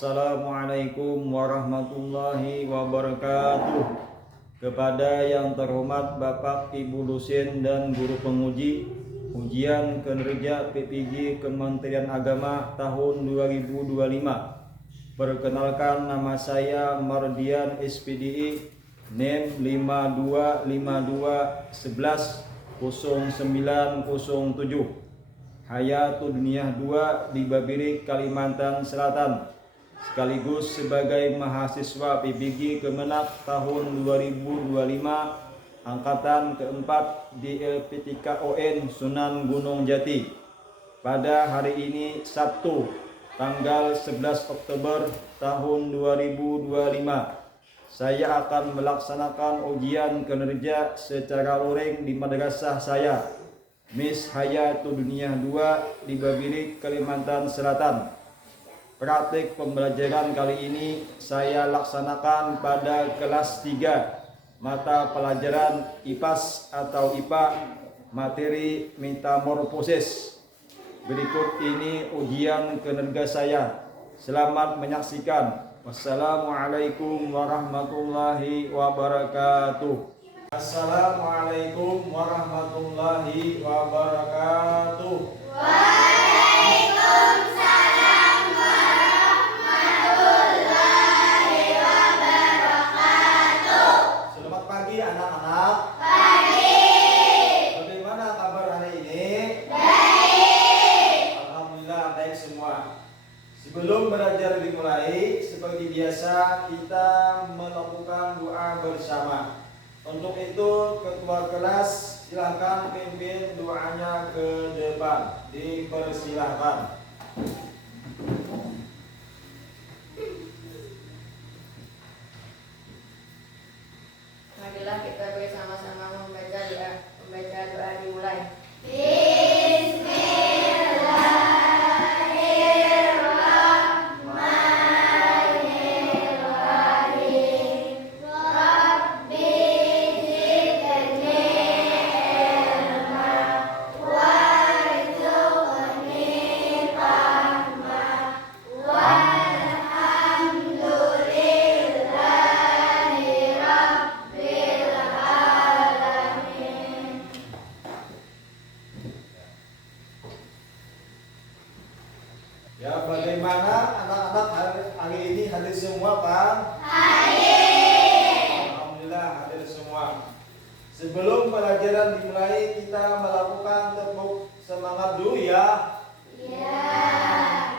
Assalamualaikum warahmatullahi wabarakatuh. Kepada yang terhormat Bapak Ibu dosen dan guru penguji ujian kinerja PPG Kementerian Agama tahun 2025. Perkenalkan, nama saya Mardian SPDI, NIM 5252110907, Hayatul Dunia 2 di Babirik, Kalimantan Selatan, sekaligus sebagai mahasiswa PPG Kemenak tahun 2025 angkatan keempat di LPTKON Sunan Gunung Jati. Pada hari ini Sabtu tanggal 11 Oktober tahun 2025, saya akan melaksanakan ujian kinerja secara luring di madrasah saya, Miss Hayatul Dunia 2 di Babirik, Kalimantan Selatan. Praktik pembelajaran kali ini saya laksanakan pada kelas 3 mata pelajaran IPAS atau IPA, materi metamorfosis. Berikut ini ujian kinerja saya. Selamat menyaksikan. Wassalamualaikum warahmatullahi wabarakatuh. Assalamualaikum warahmatullahi wabarakatuh. Waalaikumsalam warahmatullahi wabarakatuh. Selamat pagi anak-anak. Pagi. Bagaimana kabar hari ini? Baik. Alhamdulillah baik semua. Sebelum belajar dimulai, seperti biasa kita melakukan doa bersama. Untuk itu ketua kelas silakan pimpin doanya ke depan. Dipersilahkan. Marilah kita bersama-sama membaca doa dimulai. Ya, bagaimana anak-anak hari ini hadir semua kan? Hadir. Alhamdulillah hadir semua. Sebelum pelajaran dimulai, kita melakukan tepuk semangat dulu ya. Ya.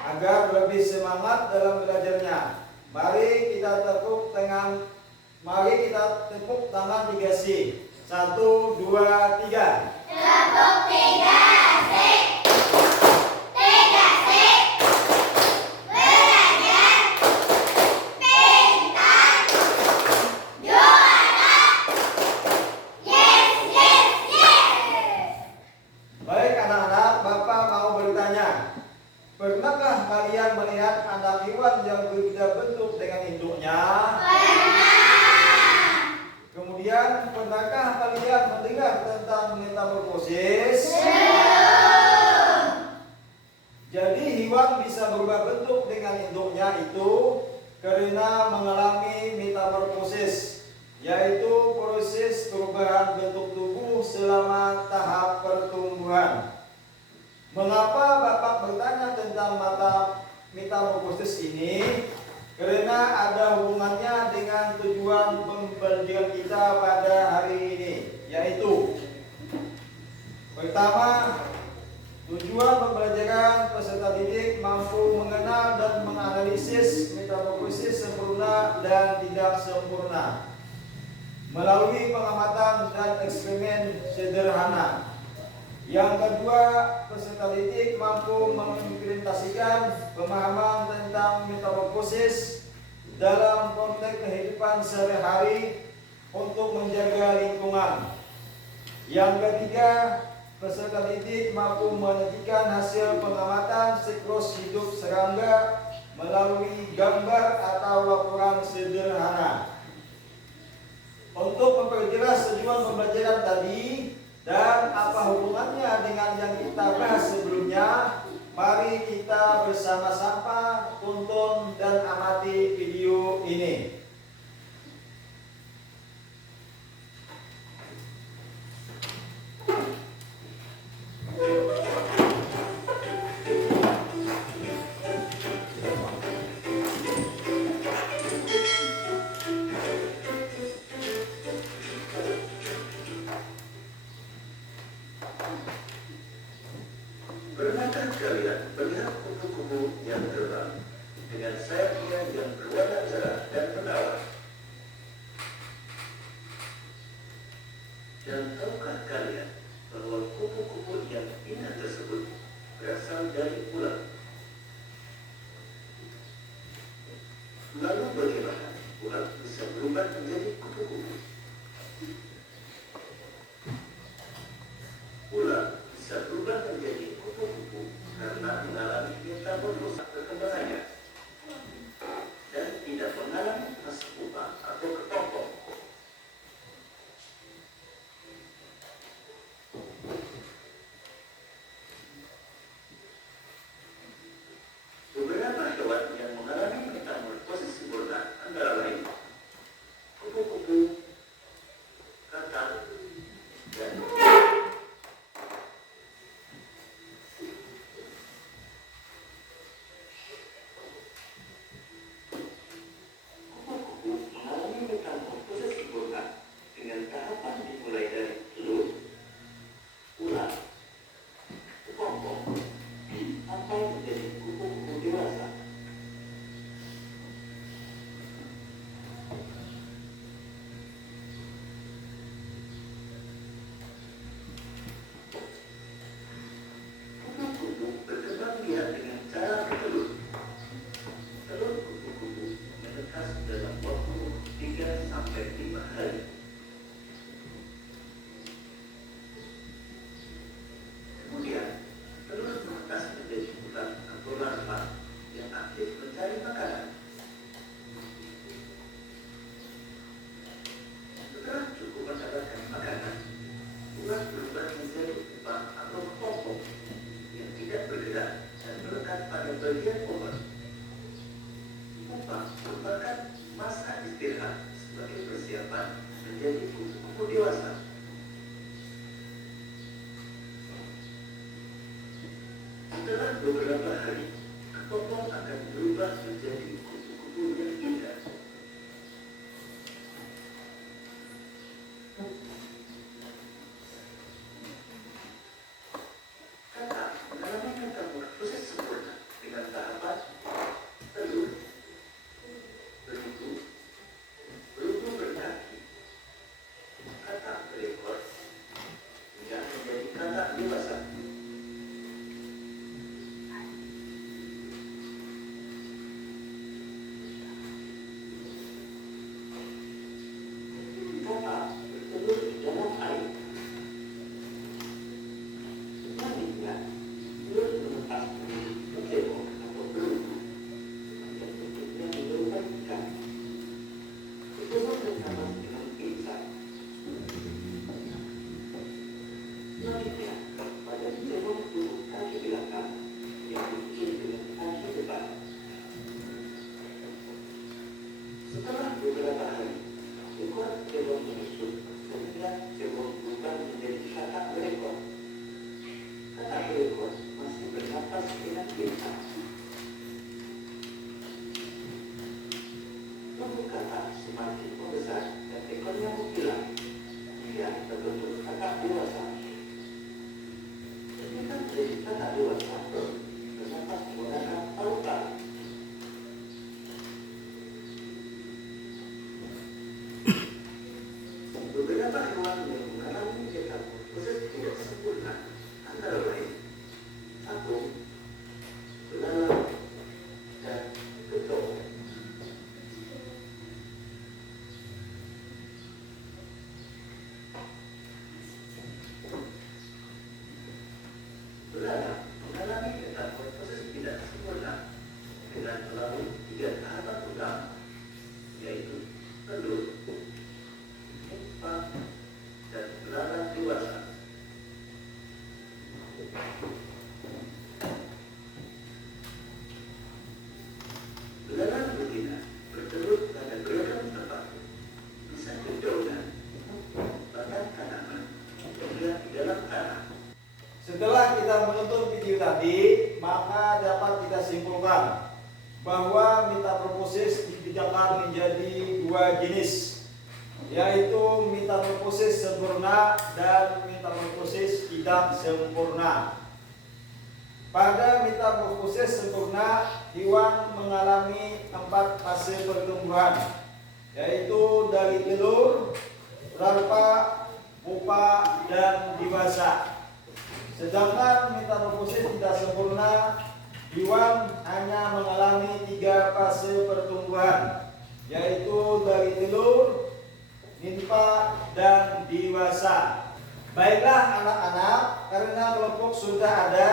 Agar lebih semangat dalam belajarnya. Mari kita tepuk tangan 3 1, 2, 3. Tepuk 3 sik. 3 sik. Belajar pintar juara. Yes, yes, yes. Baik anak-anak, Bapak mau bertanya. Pernahkah kalian melihat anak hewan yang berbeda bentuk dengan induknya? Pernah. Kemudian, pernahkah kalian mendengar tentang metamorfosis? Belum. Jadi hewan bisa berubah bentuk dengan induknya itu karena mengalami metamorfosis, yaitu proses perubahan bentuk tubuh selama tahap pertumbuhan. Mengapa Bapak bertanya tentang metamorfosis ini? Karena ada hubungannya dengan tujuan pembelajaran kita pada hari ini, yaitu pertama, tujuan pembelajaran peserta didik mampu mengenal dan menganalisis metamorfosis sempurna dan tidak sempurna melalui pengamatan dan eksperimen sederhana. Yang kedua, peserta didik mampu mengimplementasikan pemahaman tentang metamorfosis dalam konteks kehidupan sehari-hari untuk menjaga lingkungan. Yang ketiga, peserta didik mampu menyajikan hasil pengamatan siklus hidup serangga melalui gambar atau laporan sederhana. Untuk memperjelas tujuan pembelajaran tadi dan apa hubungannya dengan yang kita bahas sebelumnya, mari kita bersama-sama tonton dan amati video ini. Pernahkah kalian melihat kupu-kupu yang terbang dengan sayapnya yang berwarna cerah dan menawan? Dan tahukah kalian bahwa kupu-kupu yang indah tersebut berasal dari ular? Lalu bagaimana ular bisa berubah menjadi kupu-kupu? Ular bisa berubah menjadi kupu-kupu karena mengalami metamorfosa perkembangannya dan tidak mengalami fase pupa atau kepompong. Beberapa hewan yang mengalami metamorfosis sempurna antara lain kupu-kupu, katak, dan kupu-kupu mengalami metamorfosis sempurna dengan tahapan dimulai dari telur, ular, kepompong, sampai menjadi kupu-kupu dewasa. Kupu-kupu berkembang biak dengan cara bertelur. Telur kupu-kupu menetas dalam waktu 3 sampai 5 hari. Kemudian, telur menetas menjadi ular atau larva yang aktif mencari makanan. Setelah cukup mendapatkan makanan, ular berubah menjadi pupa atau kepompong yang tidak bergerak dan melekat pada bagian pohon. Pupa merupakan masa istirahat sebagai persiapan menjadi kupu-kupu dewasa. Setelah beberapa hari, kepompong akan berubah menjadi kupu-kupu yang indah. Katak mengalami metamorfosis sempurna dengan tahapan telur, berutu, berutu berkaki, katak berekor, hingga menjadi katak dewasa. Katak bertelur di dalam air. Selanjutnya, telur menetas menjadi cebong atau berutu yang bentuknya menyerupai ikan. Cebong bersama dengan insan. Selanjutnya, pada cebong tumbuh kaki belakang yang disusul dengan kaki depan. Setelah beberapa hari, ekor cebong menyusut sehingga cebong berubah menjadi katak berekor. Katak berekor masih bernapas dengan insan. Tubuh katak semakin membesar dan ekornya menghilang hingga terbentuk katak dewasa. Ketika menjadi katak dewasa, bernapas menggunakan paru-paru. Beberapa hewan yang mengalami metamorfosis tidak sempurna antara lain patung, belalang, dan kecoa. Belalang mengalami maka metamorfosis dibedakan menjadi dua jenis, yaitu metamorfosis sempurna dan metamorfosis tidak sempurna. Pada metamorfosis sempurna, hewan mengalami 4 fase pertumbuhan, yaitu dari telur, larva, pupa, dan dewasa. Sedangkan metamorfosis tidak sempurna, hewan hanya mengalami 3 fase pertumbuhan, yaitu dari telur, nimfa, dan dewasa. Baiklah anak-anak, karena kelompok sudah ada,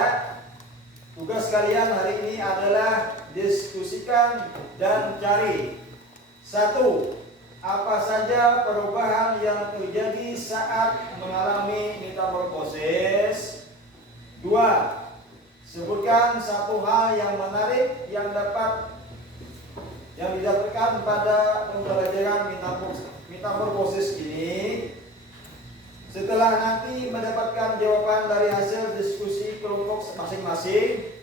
tugas kalian hari ini adalah diskusikan dan cari. 1. Apa saja perubahan yang terjadi saat mengalami metamorfosis? 2. Sebutkan satu hal yang menarik yang didapatkan pada pembelajaran metamorfosis ini. Setelah nanti mendapatkan jawaban dari hasil diskusi kelompok masing-masing,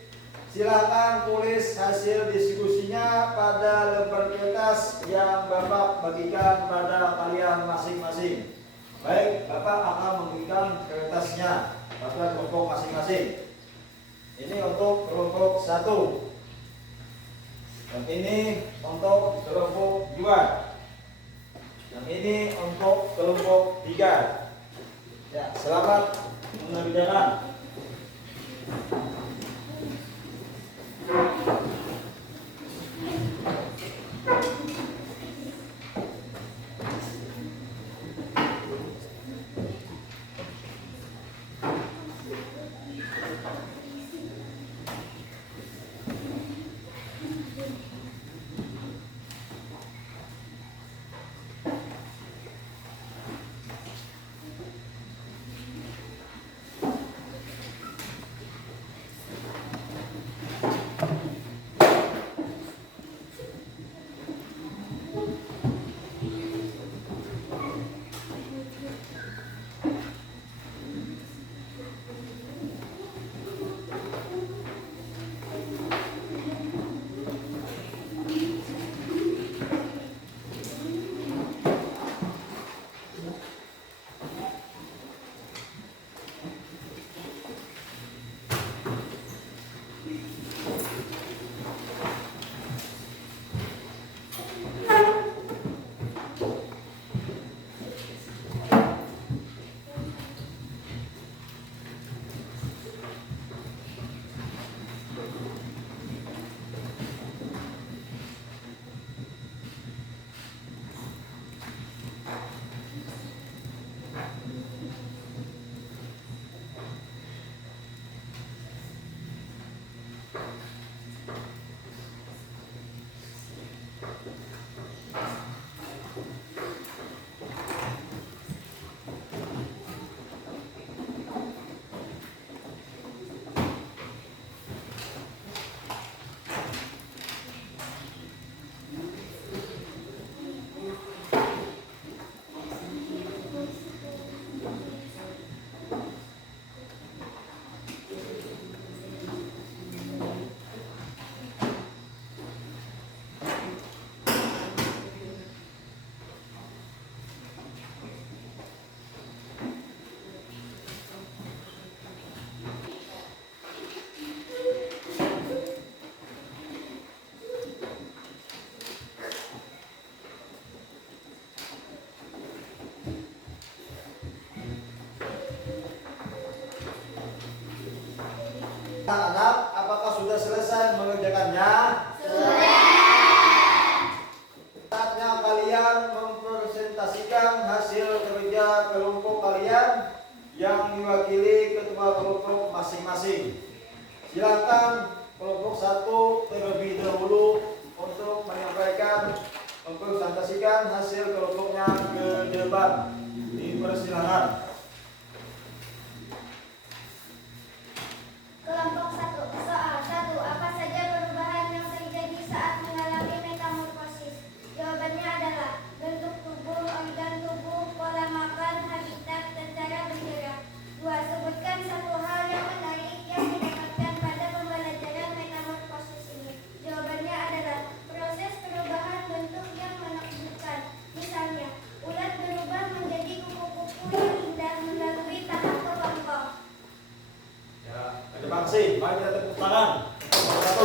silakan tulis hasil diskusinya pada lembar kertas yang Bapak bagikan pada kalian masing-masing. Baik, Bapak akan memberikan kertasnya pada kelompok masing-masing. Ini untuk kelompok 1, dan ini untuk kelompok 2, dan ini untuk kelompok 3. Ya, selamat mengerjakan. Anak-anak, apakah sudah selesai mengerjakannya? Sudah. Saatnya kalian mempresentasikan hasil kerja kelompok kalian yang diwakili ketua kelompok masing-masing. Silakan kelompok 1 terlebih dahulu untuk menyampaikan, mempresentasikan hasil kelompoknya ke depan. Dipersilakan. Kelompok 1. Soal 1. Apa saja perubahan yang terjadi saat mengalami metamorfosis? Jawabannya adalah bentuk tubuh, organ tubuh, pola makan, habitat, dan cara bergerak. 2. Sebutkan satu hal yang menarik yang didapatkan pada pembelajaran metamorfosis ini. Jawabannya adalah tepuk tangan. Satu.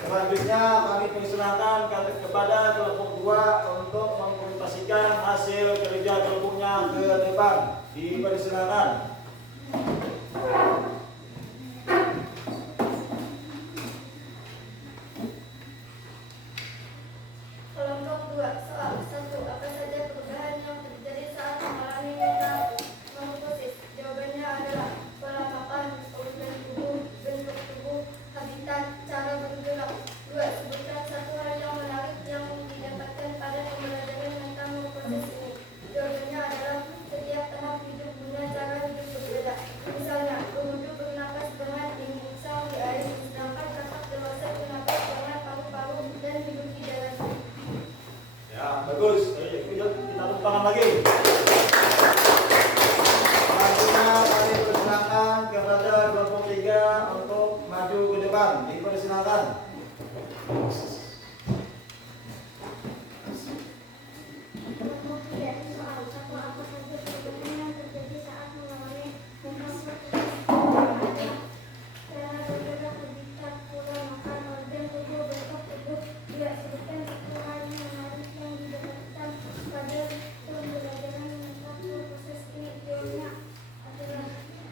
Selanjutnya kami persilahkan kepada kelompok 2 untuk mempresentasikan hasil kerja kelompoknya ke depan. Dipersilakan. Kelompok 2. Soal 1. Apa saja perubahan yang terjadi saat mengalami metamorfosis? Jawabannya adalah pola makan, organ tubuh, bentuk tubuh, habitat, cara bergerak. 2. Sebutkan satu hal yang menarik yang didapatkan pada pembelajaran metamorfosis ini. Jawabannya adalah setiap tahap hidup punya cara hidup berbeda. Misalnya, pengunduh bernapas dengan dingsang di air, sedangkan kakak dewasa bernapas dengan paru-paru dan hidup di darat. Ya, bagus. Kita tepuk tangan lagi. Selanjutnya kami persilakan kepada kelompok 3 untuk maju ke depan. Dipersilakan. Kelompok 3. Soal 1. Apa saja perubahan yang terjadi saat mengalami metamorfosis? Cara bergerak, habitat, pola makan, organ tubuh, bentuk tubuh. 2. Sebutkan satu hal yang menarik yang didapatkan pada pembelajaran metamorfosis ini. Jawabannya adalah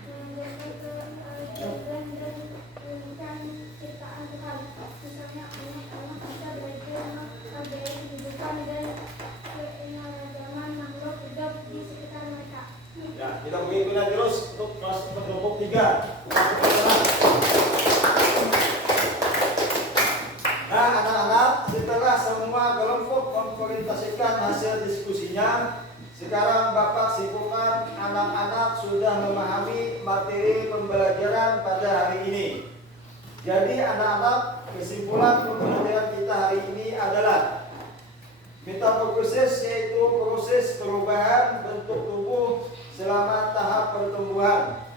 mengajarkan keajaiban dan keunikan ciptaan Tuhan. Misalnya, anak-anak bisa belajar menghargai kehidupan dan keanekaragaman makhluk hidup di sekitar mereka. Ya, kita berikan terus untuk kelompok 3. Nah, anak-anak, setelah semua kelompok mempresentasikan hasil diskusinya, sekarang Bapak simpulkan anak-anak sudah memahami materi pembelajaran pada hari ini. Jadi anak-anak, kesimpulan pembelajaran kita hari ini adalah metamorfosis, yaitu proses perubahan bentuk tubuh selama tahap pertumbuhan.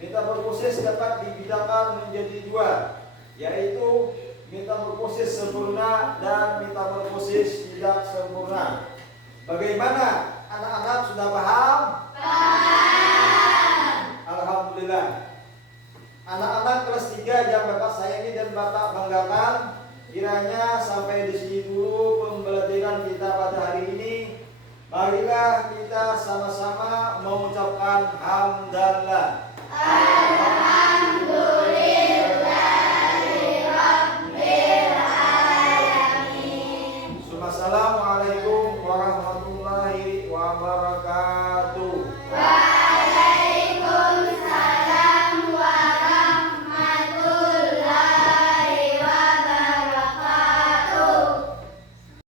Metamorfosis dapat dibedakan menjadi 2, yaitu metamorfosis sempurna dan metamorfosis tidak sempurna. Bagaimana? Anak-anak sudah paham? Paham. Alhamdulillah. Anak-anak kelas 3 yang Bapak sayangi dan Bapak banggakan, kiranya sampai di sini dulu pembelajaran kita pada hari ini. Marilah kita sama-sama mengucapkan hamdalah.